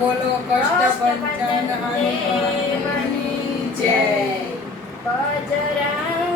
બોલો કષ્ટ પંચન હનુમાનની જય. બજરાંગ